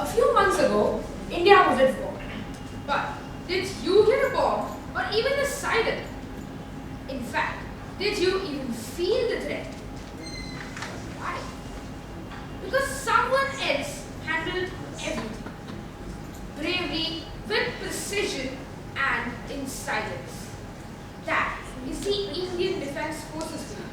A few months ago, India was at war. But did you hear a bomb or even a siren? In fact, did you even feel the threat? Why? Because someone else handled everything. Bravely, with precision, and in silence. That is the Indian Defence Forces way.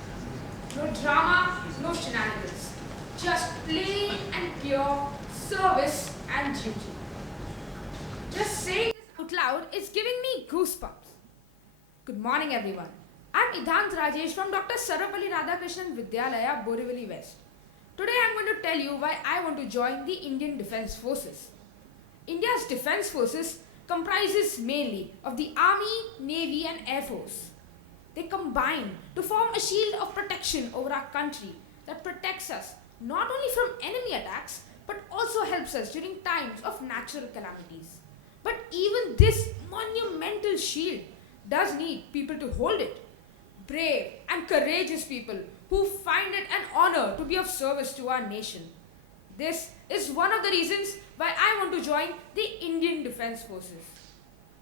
No drama, no shenanigans. Just plain and pure service and duty. Just saying this out loud is giving me goosebumps. Good morning, everyone. I'm Idhant Rajesh from Dr. Radhakrishnan Vidyalaya, Borivali West. Today I'm going to tell you why I want to join the Indian Defence Forces. India's Defence Forces comprises mainly of the Army, Navy and Air Force. They combine to form a shield of protection over our country that protects us not only from enemy attacks but also helps us during times of natural calamities. But even this monumental shield does need people to hold it. Brave and courageous people who find it an honor to be of service to our nation. This is one of the reasons why I want to join the Indian Defence Forces.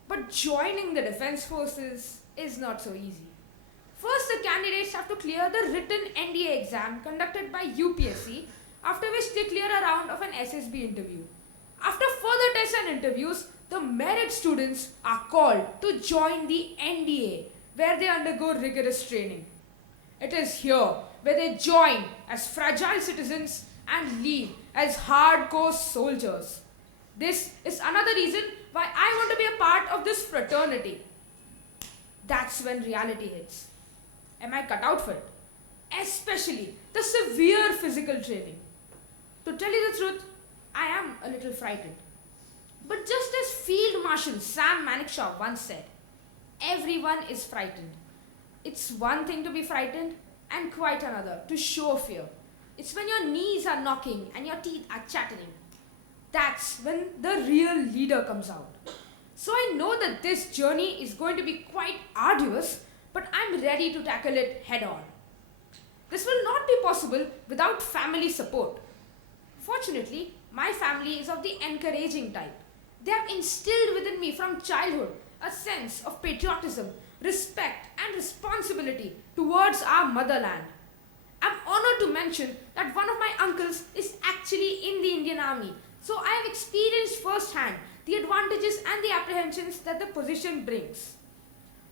But joining the Defence Forces is not so easy. First, the candidates have to clear the written NDA exam conducted by UPSC, after which they clear a round of an SSB interview. After further tests and interviews, the merit students are called to join the NDA, where they undergo rigorous training. It is here where they join as fragile citizens and leave as hardcore soldiers. This is another reason why I want to be a part of this fraternity. That's when reality hits. Am I cut out for it? Especially the severe physical training. To tell you the truth, I am a little frightened. But just as Field Marshal Sam Manekshaw once said, everyone is frightened. It's one thing to be frightened and quite another to show fear. It's when your knees are knocking and your teeth are chattering. That's when the real leader comes out. So I know that this journey is going to be quite arduous, but I'm ready to tackle it head on. This will not be possible without family support. Fortunately, my family is of the encouraging type. They have instilled within me from childhood a sense of patriotism, respect and responsibility towards our motherland. I'm honored to mention that one of my uncles is actually in the Indian Army, so I have experienced firsthand the advantages and the apprehensions that the position brings.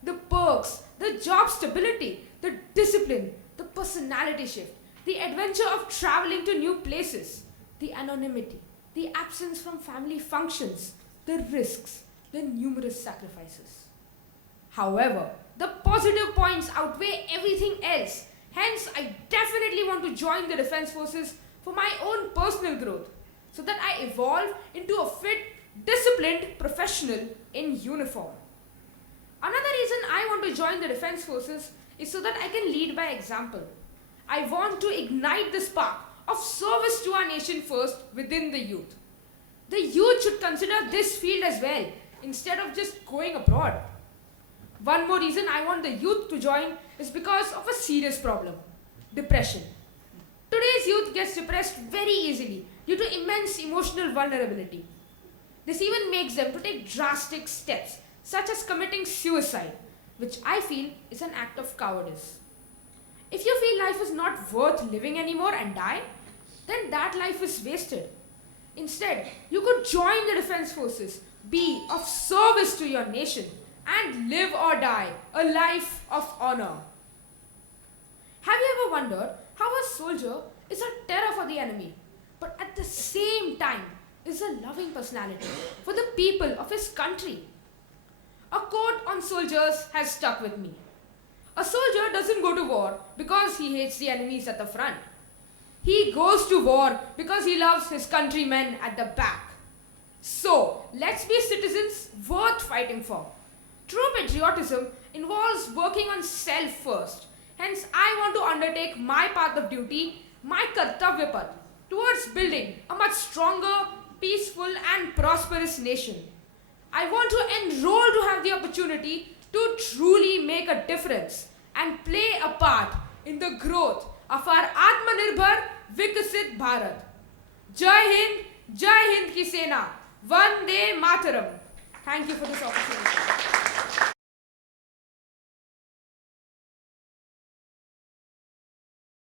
The perks, the job stability, the discipline, the personality shift, the adventure of traveling to new places, the anonymity, the absence from family functions, the risks, the numerous sacrifices. However, the positive points outweigh everything else. Hence, I definitely want to join the Defence Forces for my own personal growth, so that I evolve into a fit, disciplined professional in uniform. Another reason I want to join the Defence Forces is so that I can lead by example. I want to ignite the spark of service to our nation first within the youth. The youth should consider this field as well, instead of just going abroad. One more reason I want the youth to join is because of a serious problem: depression. Today's youth gets depressed very easily due to immense emotional vulnerability. This even makes them to take drastic steps, such as committing suicide, which I feel is an act of cowardice. If you feel life is not worth living anymore and die, then that life is wasted. Instead, you could join the Defence Forces, be of service to your nation, and live or die a life of honor. Have you ever wondered how a soldier is a terror for the enemy, but at the same time is a loving personality for the people of his country? A quote on soldiers has stuck with me. A soldier doesn't go to war because he hates the enemies at the front. He goes to war because he loves his countrymen at the back. So, let's be citizens worth fighting for. True patriotism involves working on self first. Hence, I want to undertake my path of duty, my kartavya path, towards building a much stronger, peaceful and prosperous nation. I want to enroll to have the opportunity to truly make a difference and play a part in the growth of our Atmanirbhar Vikasit Bharat. Jai Hind, Jai Hind ki Sena. Vande Mataram. Thank you for this opportunity.